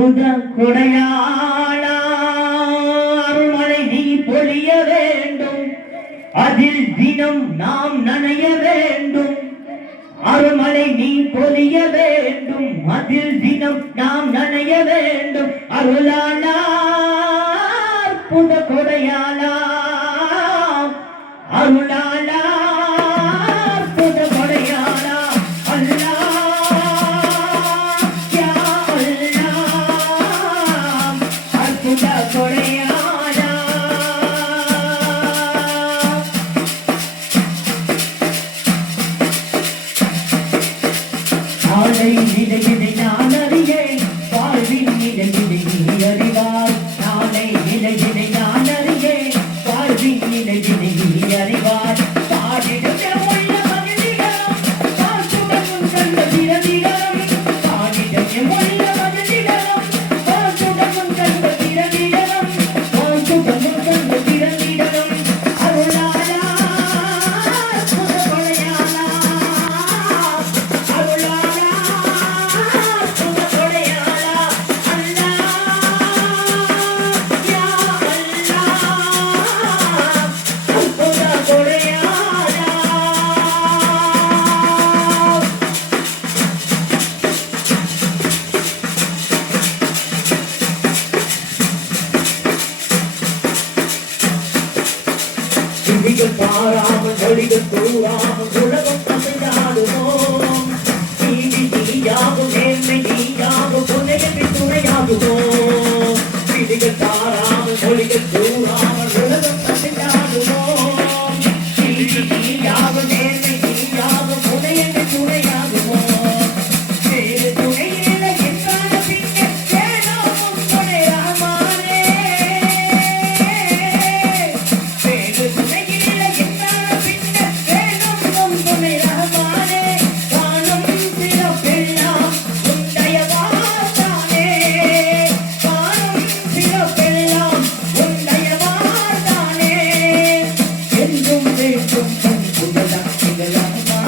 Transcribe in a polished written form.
அற்புத கொடையாளா அருள்மழை நீ பொழிய வேண்டும், அதில் தினம் நாம் நனைய வேண்டும். அருள்மழை நீ பொழிய வேண்டும், அதில் தினம் நாம் நனைய வேண்டும். அருளாளா அற்புத கொடையாளா அருளாளா அற்புத கொடையாளா அல்லா யா அல்லா அற்புத கொடையாளா. நாளை நிலையினை நான் அறியேன், வாழ்வின் நிலையினை நீ அறிவாய். நாளை நிலையினை நான் அறியேன், வாழ்வின் நிலையினை நீ அறிவாய். பாடிடும் உள்ள மகிழ்ச்சிகளும் வாழ்த்துடன் கண்ட திரவிகளும், பாடிடும் உள்ள மகிழ்ச்சிகளும் வாழ்த்துடன் கண்ட திரவிகளும், வாழ்த்துடன் கண்ட திரவிகளும். அருளாளா அற்புத கொடையாளா அருளாளா அற்புத கொடையாளா அல்லா யா அல்லா அற்புத கொடையாளா. விதிகள் பாராமல் ஒளிகள் கூறாமல் உலகம் அசைந்தாடுவோம். நீதி நீயாகும், நேர்மை நீயாகும், புனையமை துணையாகுவோம். விதிகள் பாராமல் ஒளிகள் கூறாமல் உலகம் அசைந்தாடுவோம். நீதி நீயாகும், நேர்மை நீயாகும், புனையமை துணையாகுவோம். வேறு துணையில்லை என்றான பின்னே வேணும் துணை ரஹ்மானே. வேறு துணையில்லை என்றான பின்னே வேணும் துணை ரஹ்மானே. காணும் சிறப்பெல்லாம் உன்னையவாதானே, காணும் சிறப்பெல்லாம் உன்னையவாதானே. என்றும் வேண்டும் உன் புகழ் எங்கள் அம்மா